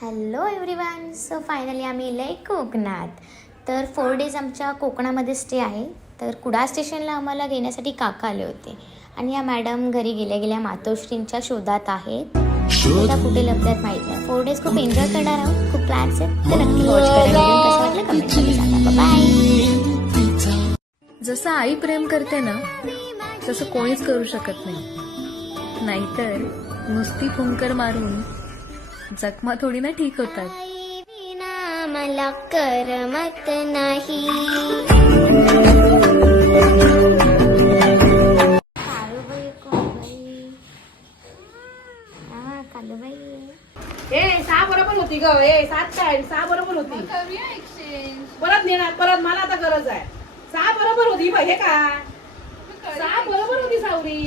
Hello everyone. So finally आम्ही इले कोकणात. तर 4 डेज आमच्या कोकणामध्ये स्टे आहे. तर कुडाळ स्टेशनला आम्हाला घेण्यासाठी काका आले होते आणि या मॅडम घरी गेल्या गेल्या मातोश्रींच्या शोधात आहेत. त्या कुठे लपल्यात माहीत नाही. 4 डेज खूप एन्जॉय करणार आहोत. खूप प्लॅन्स आहेत, तर नक्की वॉच करा. व्हिडिओ कसा वाटला कमेंटमध्ये सांगा. बाय. जसं आई प्रेम करते ना तसं कोणीच करू शकत नाही. नाहीतर नुसती फुंकर मारून जखमा थोडी ना ठीक होतात. मला करमत नाही. ए 6 बरोबर होती ग. 7 काय 6 बरोबर होती. परत नेणार परत. मला आता गरज आहे. 6 बरोबर होती. हे काय 6 बरोबर होती सावरी.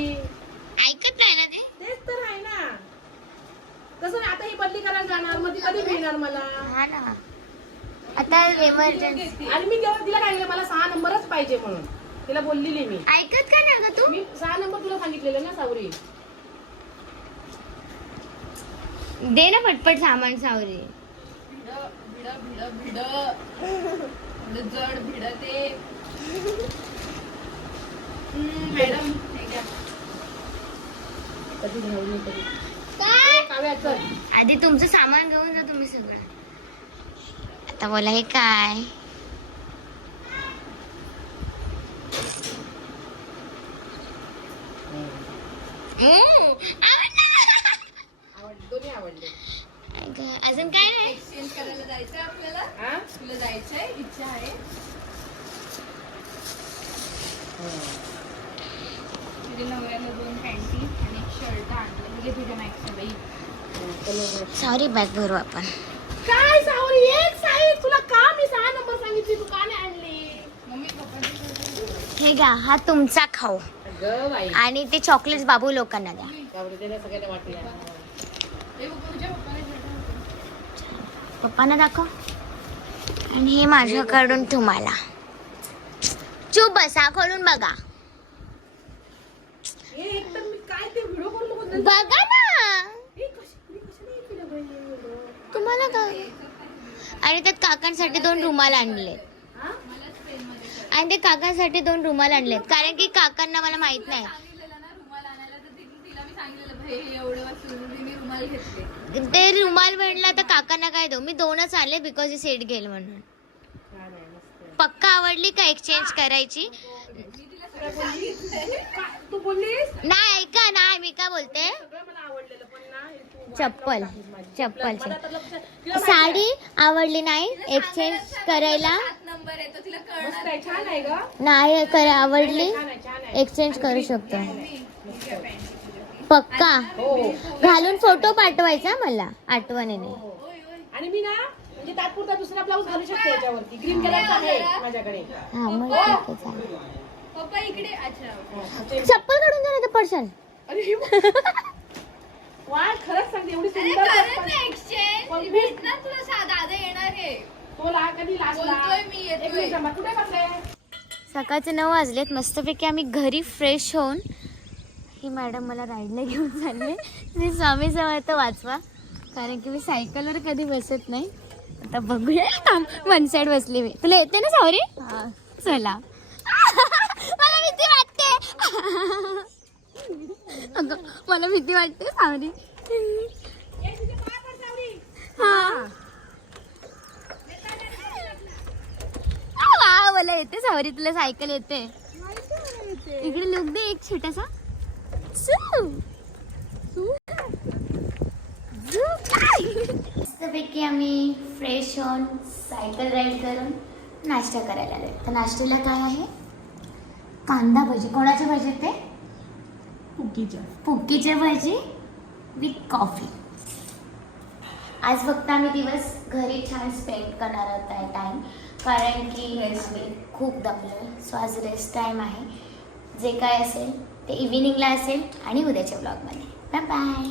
ऐकत नाही ना ते. तेच तर आहे ना. कसं आता ही बदली करायला जाणार मग ती कधी मिळणार मला. हा ना. आता एमर्जन्सी. आणि मी तेव्हा तिला काय मला 6 नंबरच पाहिजे म्हणून तिला बोललेली मी. ऐकत का नाही ग तू? मी 6 नंबर तुला सांगितलेलं ना सावरी. दे ना पटपट सामान सावरी. जड भिडते मॅडम. कधी घालून कधी काय? काव्याचं आधी तुमचं सामान घेऊन जा तुम्ही सगळं. आता बोला हे काय? दोन्ही आवडले. अजून काय नाही. एक्सचेंज करायला जायचंय आपल्याला. हा तुला जायचंय, इच्छा आहे. तुझ्या नवऱ्याला 2 पॅन्टी आणि एक शर्ट आणलं. म्हणजे तुझ्या मॅक्सच्या बाई. सॉरी बॅग भरू आपण. काय सावरी एक साईज तुला का मी 6 नंबर सांगितली तू का नाही आणली. मम्मी पप्पा हे घ्या, हा तुमचा खाऊ अगं बाई आणि ते चॉकलेट्स बाबू लोकांना द्या. त्यामुळे त्याला सगळ्यांना वाटलं. तुझ्या पप्पाने पप्पांना दाखव. आणि हे माझ्याकडून तुम्हाला. चुप बसा, खोलून बघा. हे एक तर मी काय ते व्हिडिओ करून बघत बघा ना मी कशी नाही केलं बाई एवढं. तुम्हाला काय. आणि त्यात काकांसाठी 2 रुमाल आणलेत. हा? आणि ते काकांसाठी 2 रुमाल आणलेत कारण की काकांना मला माहित नाही. सांगितलेलं ना रुमाल आणायला, तर तिला मी सांगितलेलं भाई हे एवढं वाचून मी रुमाल घेतले. ते रुमाल म्हणला तर काकांना काय देऊ. मी 2च आणले बिकॉज ही सेट घेईल म्हणून. छान आहे, मस्त आहे. पक्का आवडली का एक्सचेंज करायची? तू बोललीस नाही ऐका ना, मी काय बोलते. सगळं मला आवडलेलं पण ना हे तू चप्पल मला तर लक्षात तिला साडी आवडली नाही एक्सचेंज करायला. 7 नंबर येतो तिला कळणार. मस्त आहे, छान आहे ग. नाही आवडली छान आहे, छान आहे. एक्सचेंज करू शकतो. पक्का हो घालून फोटो पाठवायचा मला आठवणीने. आणि मी ना म्हणजे तात्पुरता दुसरा ब्लाऊज घालू शकते याच्यावरती. ग्रीन कलरचा आहे माझ्याकडे. हा मग ठीक आहे चालेल. पप्पा इकडे. अच्छा चप्पल काढून जा नाही तर पडशाल. अरे हे वाय खरंच सांगते एवढी सुंदर चप्पल. एक्सचेंज भेटणार तुला. दादा येणार आहे. तो कधी लास्टला बोलतोय मी, येतोय. एक मिनिट थांबा. कुठे बसले. सकाळचे 9 वाजलेत. मस्तपैकी आम्ही घरी फ्रेश होऊन ही मॅडम मला राईडला घेऊन चालले. मी स्वामी समर्थ वाचवा कारण की मी सायकलवर कधी बसत नाही. आता बघूया. वन साईड बसली मी. तुला येते ना सावरी? हा चला. मला भीती वाटते. अगं मला भीती वाटते सावरी. हा वा मला येते सावरी. तुला सायकल येते. इकडे लुक दे एक छोटासा. मस्तपैकी आम्ही फ्रेश होऊन सायकल राईड करून नाश्ता करायला आलो. तर नाश्त्याला काय आहे? कांदा भजी. कोणाचे भजी ते? फुक्कीचे भजी विथ कॉफी. आज फक्त आम्ही दिवस घरी छान स्पेंड करणार आहोत आहे टाईम कारण की आम्ही खूप दमलो. सो आज रेस्ट टाईम आहे. जे काय असेल ते इव्हिनिंगला असेल आणि उद्याच्या ब्लॉगमध्ये. Bye bye.